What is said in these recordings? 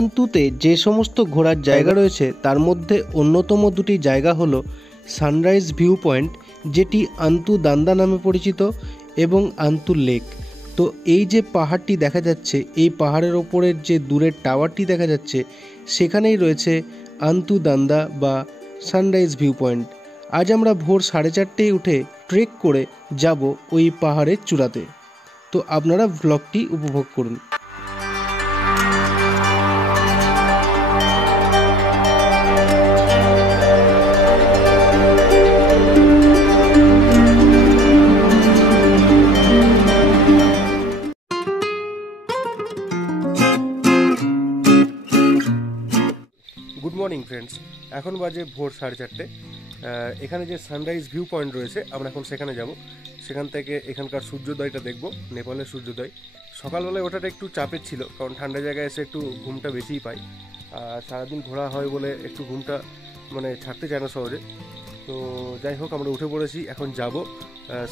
শ্রীআন্তুতে যে সমস্ত ঘোরার জায়গা রয়েছে তার মধ্যে অন্যতম দুটি জায়গা হলো সানরাইজ ভিউ পয়েন্ট, যেটি আন্তু দান্দা নামে পরিচিত, এবং আন্তু লেক। তো এই যে পাহাড়টি দেখা যাচ্ছে, এই পাহাড়ের ওপরের যে দূরের টাওয়ারটি দেখা যাচ্ছে, সেখানেই রয়েছে আন্তু দান্দা বা সানরাইজ ভিউ পয়েন্ট। আজ আমরা ভোর 4:30টায় উঠে ট্রেক করে যাব ওই পাহাড়ের চূড়াতে। তো আপনারা ভ্লগটি উপভোগ করুন। গুড মর্নিং ফ্রেন্ডস, এখন বাজে ভোর 4:30। এখানে যে সানরাইজ ভিউ পয়েন্ট রয়েছে আমরা এখন সেখানে যাব। সেখান থেকে এখানকার সূর্যোদয়টা দেখব, নেপালের সূর্যোদয়। সকালবেলায় ওঠাটা একটু চাপের ছিল, কারণ ঠান্ডা জায়গায় এসে একটু ঘুমটা বেশিই পাই, আর সারাদিন ঘোরা হয় বলে একটু ঘুমটা ছাড়তে চায় না সহজে। তো যাই হোক, আমরা উঠে পড়েছি, এখন যাব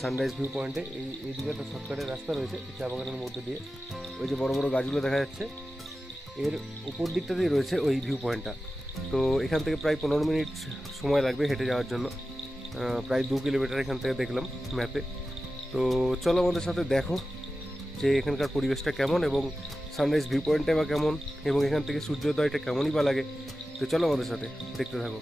সানরাইজ ভিউ পয়েন্টে। এই দিকে একটা শর্টকাটের রাস্তা রয়েছে চা বাগানের মধ্যে দিয়ে। ওই যে বড় বড় গাছগুলো দেখা যাচ্ছে, এর উপর দিকটাতেই রয়েছে ওই ভিউ পয়েন্টটা। তো এখান থেকে প্রায় 15 মিনিট সময় লাগবে হেঁটে যাওয়ার জন্য। প্রায় 2 কিলোমিটার এখান থেকে দেখলাম ম্যাপে। তো চলো আমাদের সাথে দেখো যে এখানকার পরিবেশটা কেমন, এবং সানরাইজ ভিউ পয়েন্টটা বা কেমন, এবং এখান থেকে সূর্যোদয়টা কেমনই বা লাগে। তো চলো আমাদের সাথে দেখতে থাকো।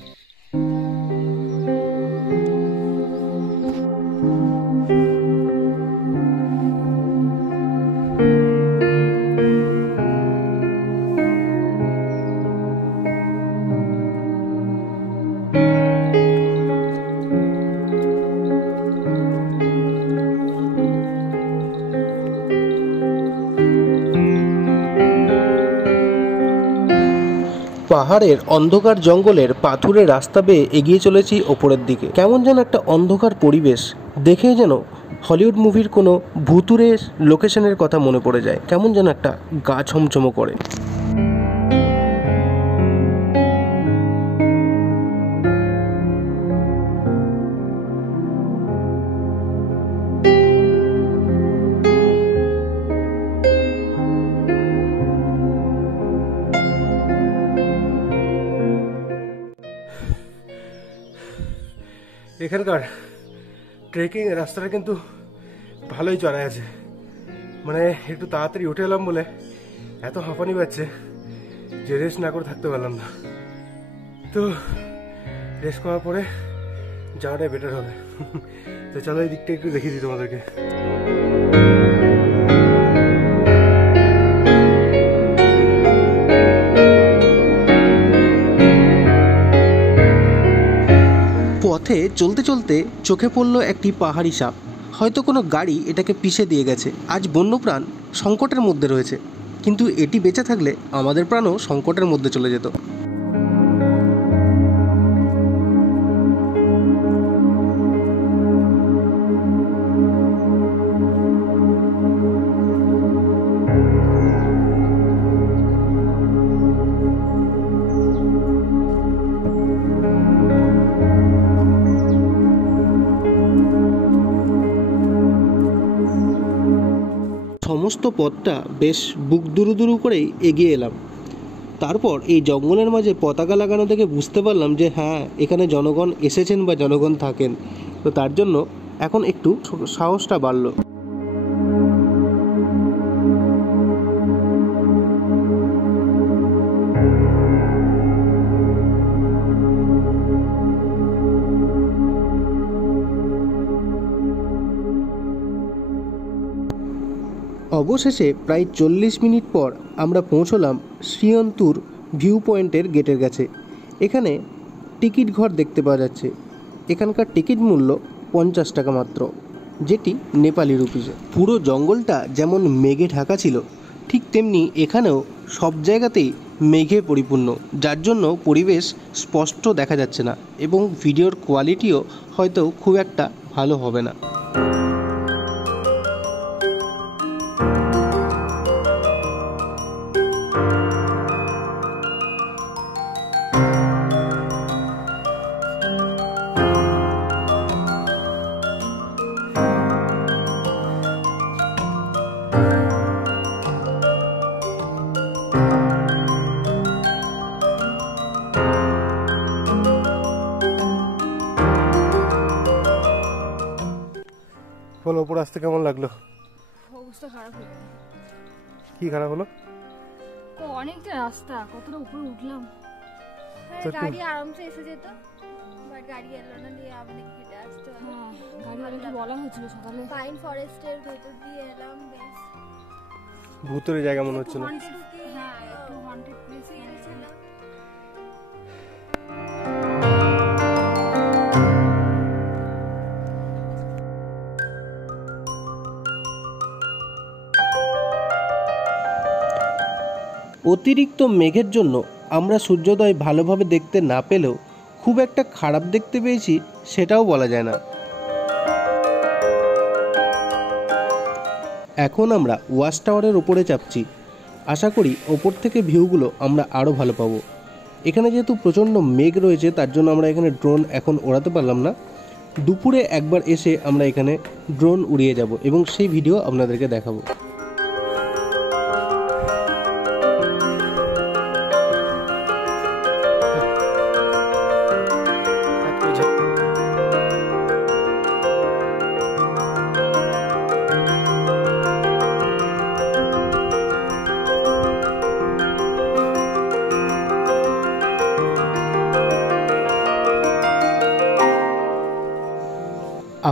পাহাড়ের অন্ধকার জঙ্গলের পাথুরে রাস্তা বেয়ে এগিয়ে চলেছি ওপরের দিকে। কেমন যেন একটা অন্ধকার পরিবেশ, দেখে যেন হলিউড মুভির কোনো ভুতুরে লোকেশনের কথা মনে পড়ে যায়। কেমন যেন একটা গা ছমছমো করে। এখানকার ট্রেকিং রাস্তাটা কিন্তু ভালোই চড়াই আছে, একটু তাড়াতাড়ি উঠে এলাম বলে এত হাঁপানি পাচ্ছে যে রেস্ট না করে থাকতে পারলাম না। তো রেস্ট করার পরে যাওয়াটাই বেটার হবে। তো চলো এই দিকটা একটু দেখিয়ে দিই তোমাদেরকে। পথে চলতে চলতে চোখে পড়লো একটি পাহাড়ি সাপ। হয়তো কোনো গাড়ি এটাকে পিষে দিয়ে গেছে। আজ বন্যপ্রাণ সংকটের মধ্যে রয়েছে, কিন্তু এটি বেঁচে থাকলে আমাদের প্রাণও সংকটের মধ্যে চলে যেত। সমস্ত পথটা বেশ বুক দুরু দুরু করেই এগিয়ে এলাম। তারপর এই জঙ্গলের মাঝে পতাকা লাগানো দেখে বুঝতে পারলাম যে হ্যাঁ, এখানে জনগণ এসেছেন বা জনগণ থাকেন। তো তার জন্য এখন একটু সাহসটা বাড়লো। অবশেষে প্রায় 40 মিনিট পর আমরা পৌঁছলাম শ্রীঅন্তুর ভিউ পয়েন্টের গেটের কাছে। এখানে টিকিট ঘর দেখতে পাওয়া যাচ্ছে। এখানকার টিকিট মূল্য 50 টাকা মাত্র, যেটি নেপালি রুপিসে। পুরো জঙ্গলটা যেমন মেঘে ঢাকা ছিল, ঠিক তেমনি এখানেও সব জায়গাতেই মেঘে পরিপূর্ণ, যার জন্য পরিবেশ স্পষ্ট দেখা যাচ্ছে না, এবং ভিডিওর কোয়ালিটিও হয়তো খুব একটা ভালো হবে না। বলো উপর আসতে কেমন লাগলো? অবস্থা খারাপ হয়ে গেল। কি খারাপ হলো? অনেকটা রাস্তা, কতটা উপরে উঠলাম। গাড়ি আরামসে এসে যেত, বাট গাড়ি এলো না, দিয়ে আমাদেরকে হেঁটে আসতে হলো। গাড়িওয়ালাকে বলা হয়েছিল সকালে। পাইন ফরেস্টের ভেতর দিয়ে এলাম, বেশ ভূতের জায়গা মনে হচ্ছে না? হ্যাঁ, একটু হন্টেড প্লেস ছিল। অতিরিক্ত মেঘের জন্য আমরা সূর্যোদয় ভালোভাবে দেখতে না পেলেও খুব একটা খারাপ দেখতে পেয়েছি সেটাও বলা যায় না। এখন আমরা ওয়াচ টাওয়ারের ওপরে চাপছি। আশা করি ওপর থেকে ভিউগুলো আমরা আরও ভালো পাবো। এখানে যেহেতু প্রচণ্ড মেঘ রয়েছে তার জন্য আমরা এখানে ড্রোন এখন ওড়াতে পারলাম না। দুপুরে একবার এসে আমরা এখানে ড্রোন উড়িয়ে যাব এবং সেই ভিডিও আপনাদেরকে দেখাবো।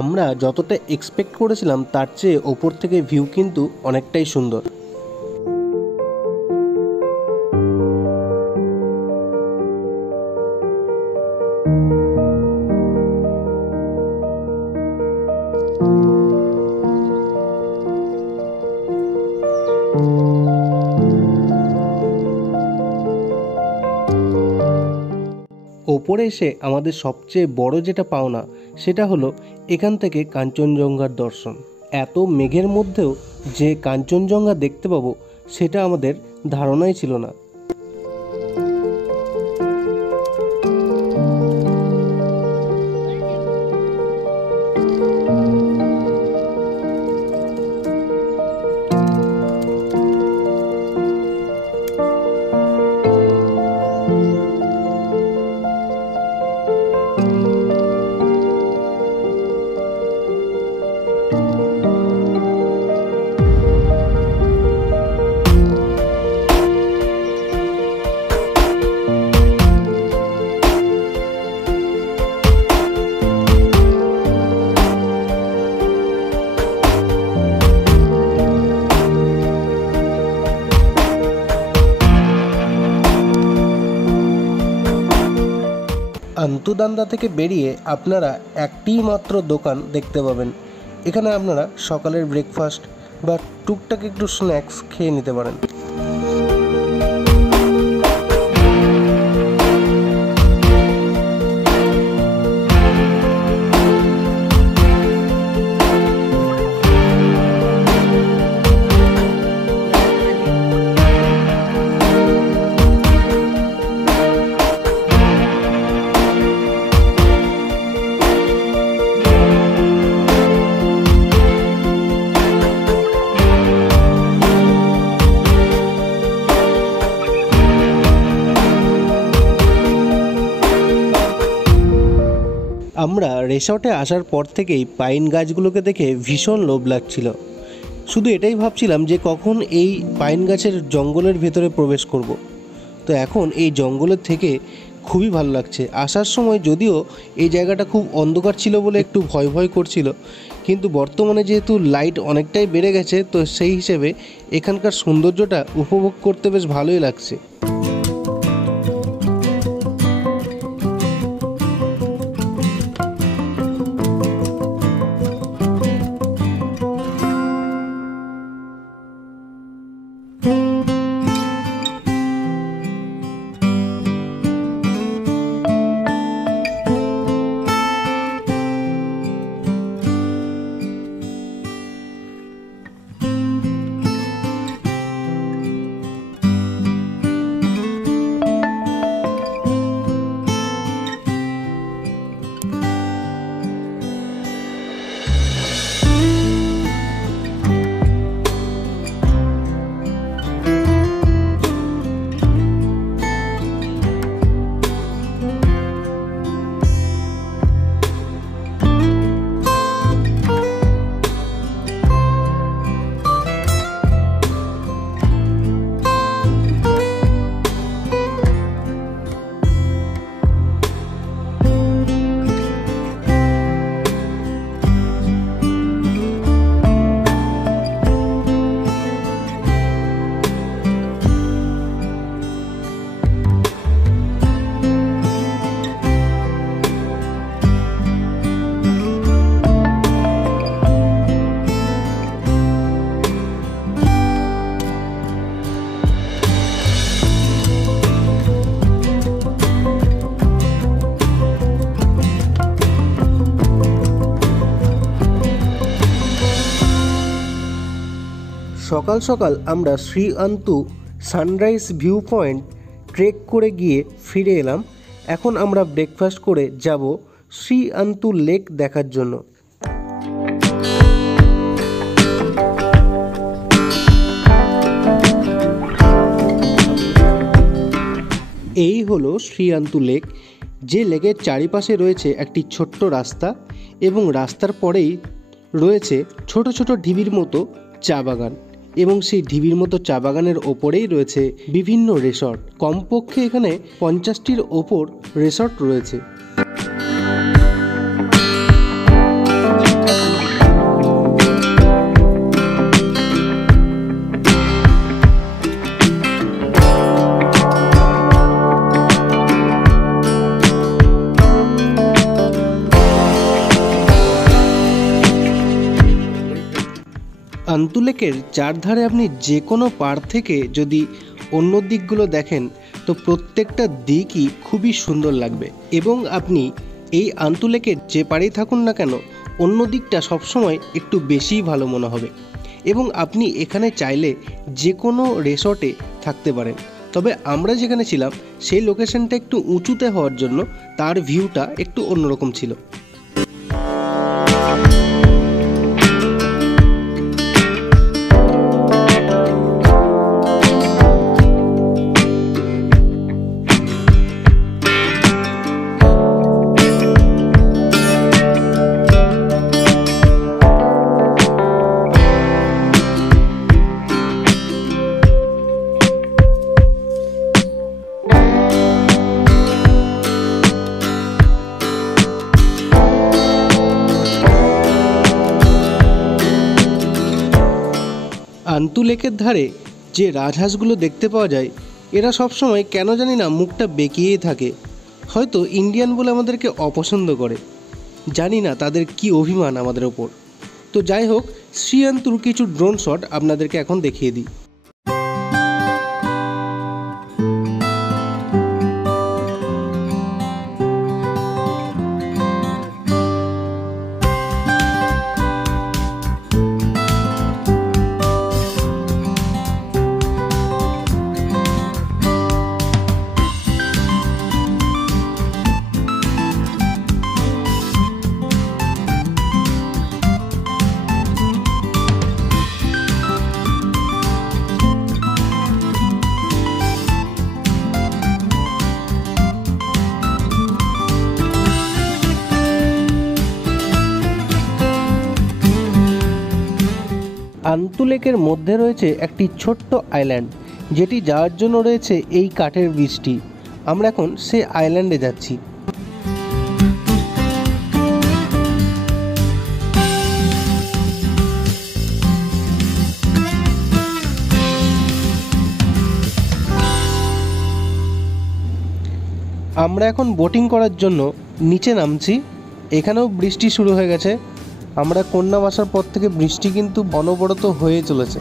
আমরা যতটা এক্সপেক্ট করেছিলাম তার চেয়ে ওপর থেকে ভিউ কিন্তু অনেকটাই সুন্দর। ওপরে এসে আমাদের সবচেয়ে বড় যেটা পাওনা সেটা হলো এখান থেকে কাঞ্চনজঙ্ঘার দর্শন। এত মেঘের মধ্যেও যে কাঞ্চনজঙ্ঘা দেখতে পাবো সেটা আমাদের ধারণাই ছিল না। আন্তু দান্দা থেকে বেরিয়ে আপনারা একটিই মাত্র দোকান দেখতে পাবেন। এখানে আপনারা সকালের ব্রেকফাস্ট বা টুকটাক একটু স্ন্যাক্স খেয়ে নিতে পারেন। আমরা রিসর্টে আসার পর থেকেই পাইন গাছগুলোকে দেখে ভীষণ লোভ লাগছিল। শুধু এটাই ভাবছিলাম যে কখন এই পাইন গাছের জঙ্গলের ভেতরে প্রবেশ করব। তো এখন এই জঙ্গলের থেকে খুবই ভালো লাগছে। আসার সময় যদিও এই জায়গাটা খুব অন্ধকার ছিল বলে একটু ভয় ভয় করছিল, কিন্তু বর্তমানে যেহেতু লাইট অনেকটাই বেড়ে গেছে তো সেই হিসেবে এখানকার সৌন্দর্যটা উপভোগ করতে বেশ ভালোই লাগছে। সকাল সকাল আমরা Shri Antu sunrise view point trek করে গিয়ে ফিরে এলাম। এখন আমরা ব্রেকফাস্ট করে যাব শ্রী আন্তু লেক দেখার জন্য। এই হলো শ্রী আন্তু লেক, যে লেকের চারিপাশে রয়েছে একটি ছোট্ট রাস্তা এবং রাস্তার পরেই রয়েছে ছোট ছোট ঢিবির মতো চা বাগান, এবং সেই ঢিবির মতো চা বাগানের ওপরেই রয়েছে বিভিন্ন রিসর্ট। কমপক্ষে এখানে 50টির ওপর রিসর্ট রয়েছে। আন্তু লেকের চারধারে আপনি যে কোনো পার থেকে যদি অন্য দিকগুলো দেখেন তো প্রত্যেকটা দিকই খুবই সুন্দর লাগবে, এবং আপনি এই আন্তু লেকের যে পারেই থাকুন না কেন অন্য দিকটা সবসময় একটু বেশিই ভালো মনে হবে। এবং আপনি এখানে চাইলে যে কোনো রিসর্টে থাকতে পারেন, তবে আমরা যেখানে ছিলাম সেই লোকেশনটা একটু উঁচুতে হওয়ার জন্য তার ভিউটা একটু অন্যরকম ছিল। আন্তু লেকের ধারে যে রাজহাঁসগুলো দেখতে পাওয়া যায়, এরা সবসময় কেন জানি না মুখটা বেঁকিয়েই থাকে। হয়তো ইন্ডিয়ান বলে আমাদেরকে অপছন্দ করে, জানি না তাদের কি অভিমান আমাদের ওপর। তো যাই হোক, শ্রীয়ান্তুর কিছু ড্রোন শট আপনাদেরকে এখন দেখিয়ে দিই। আন্তু লেকের মধ্যে রয়েছে একটি ছোট্ট আইল্যান্ড, যেটি যাওয়ার জন্য রয়েছে এই কাঠের ব্রিজটি। আমরা এখন সেই আইল্যান্ডে যাচ্ছি। আমরা এখন বোটিং করার জন্য নিচে নামছি। এখানেও বৃষ্টি শুরু হয়ে গেছে। আমরা কন্যাম আসার পর থেকে বৃষ্টি কিন্তু অনবরত হয়ে চলেছে।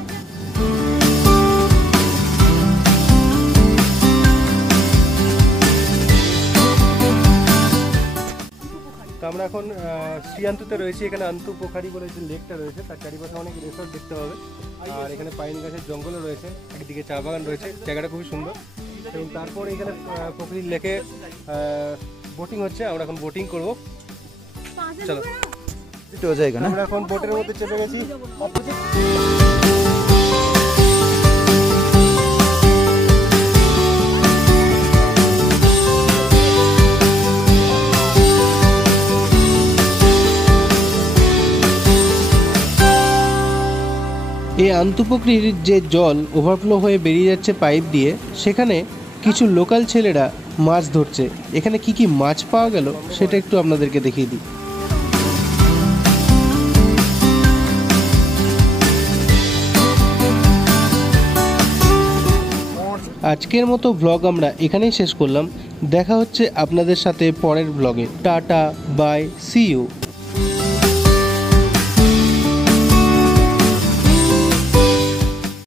তো আমরা এখন শ্রীয়ান্তুতে রয়েছি। এখানে আন্তু পোখারি বলে যে লেকটা রয়েছে, তার চারিপাশে অনেক রিসর্ট দেখতে পাবে, আর এখানে পাইন গাছের জঙ্গলও রয়েছে, একদিকে চা বাগান রয়েছে। জায়গাটা খুবই সুন্দর। এবং তারপর এখানে পোখরির লেকে বোটিং হচ্ছে। আমরা এখন বোটিং করব। চলো, আমরা এখন বোটের মধ্যে চেপে গেছি। এই আন্তুপুকুরির যে জল ওভারফ্লো হয়ে বেরিয়ে যাচ্ছে পাইপ দিয়ে, সেখানে কিছু লোকাল ছেলেরা মাছ ধরছে। এখানে কি কি মাছ পাওয়া গেল সেটা একটু আপনাদেরকে দেখিয়ে দিই। আজকের মতো ব্লগ আমরা এখানেই শেষ করলাম। দেখা হচ্ছে আপনাদের সাথে পরের ব্লগে। Tata, bye, see you.